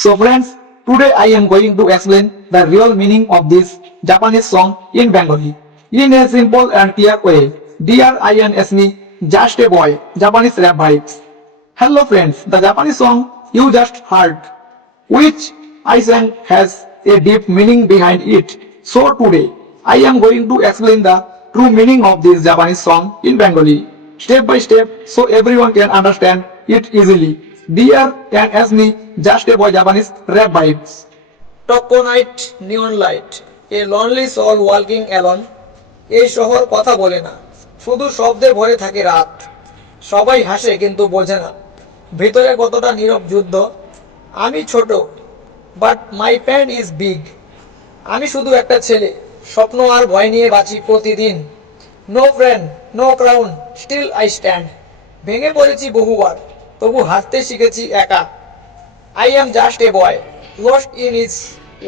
So friends, today I am going to explain the real meaning of this Japanese song in Bengali. In a simple and clear way, Dear Ian Esni, Just a Boy, Japanese rap vibes. Hello friends, the Japanese song you just heard, which I sang has a deep meaning behind it. So today, I am going to explain the true meaning of this Japanese song in Bengali, step by step, so everyone can understand it easily. Dear and as me, just a boy Japanese rap vibes. Tokonite neon light, a lonely soul walking alone. এই শহর কথা বলে না, শুধু শব্দে ভরে থাকে রাত। সবাই হাসে কিন্তু বোঝে না ভিতরে কতটা নীরব যুদ্ধ। আমি ছোট, but my pen is big. আমি শুধু একটা ছেলে, স্বপ্ন আর ভয় নিয়ে বাঁচি প্রতিদিন। No friend, no crown, still I stand. ভেঙে পড়েছি বহুবার, তবু হাসতে শিখেছি একা। I am just a boy, lost in his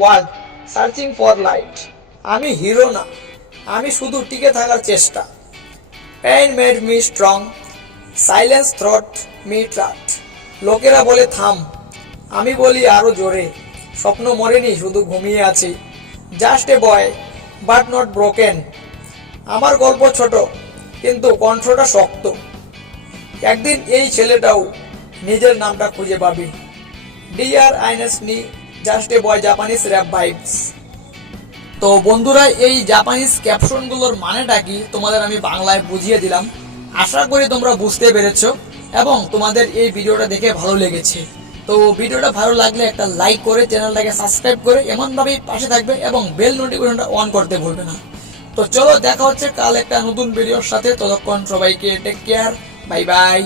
world, searching for light. আমি হিরো না, আমি শুধু টিকে থাকার চেষ্টা। Pain made me strong, silence taught me trust. লোকেরা বলে থাম, আমি বলি আরো জোরে। স্বপ্ন মরেনি, শুধু ঘুমিয়ে আছি। Just a boy, but not broken. আমার গল্প ছোট, কিন্তু কণ্ঠটা শক্ত। একদিন এই ছেলেটাও নিজের নামটা খুঁজে পাবি। Deer আইনেসনি, just a boy Japanese rap vibes. তো বন্ধুরা, এই জাপানিজ ক্যাপশনগুলোর মানেটা কি তোমাদের আমি বাংলায় বুঝিয়ে দিলাম। আশা করি তোমরা বুঝতে পেরেছো এবং তোমাদের এই ভিডিওটা দেখে ভালো লেগেছে। তো ভিডিওটা ভালো লাগলে একটা লাইক করে চ্যানেলটাকে সাবস্ক্রাইব করে এমনভাবেই পাশে থাকবে এবং বেল নোটিফিকেশনটা অন করতে ভুলবে না। তো চলো, দেখা হচ্ছে কাল একটা নতুন ভিডিওর সাথে। ততক্ষণ সবাইকে টেক কেয়ার, বাই বাই।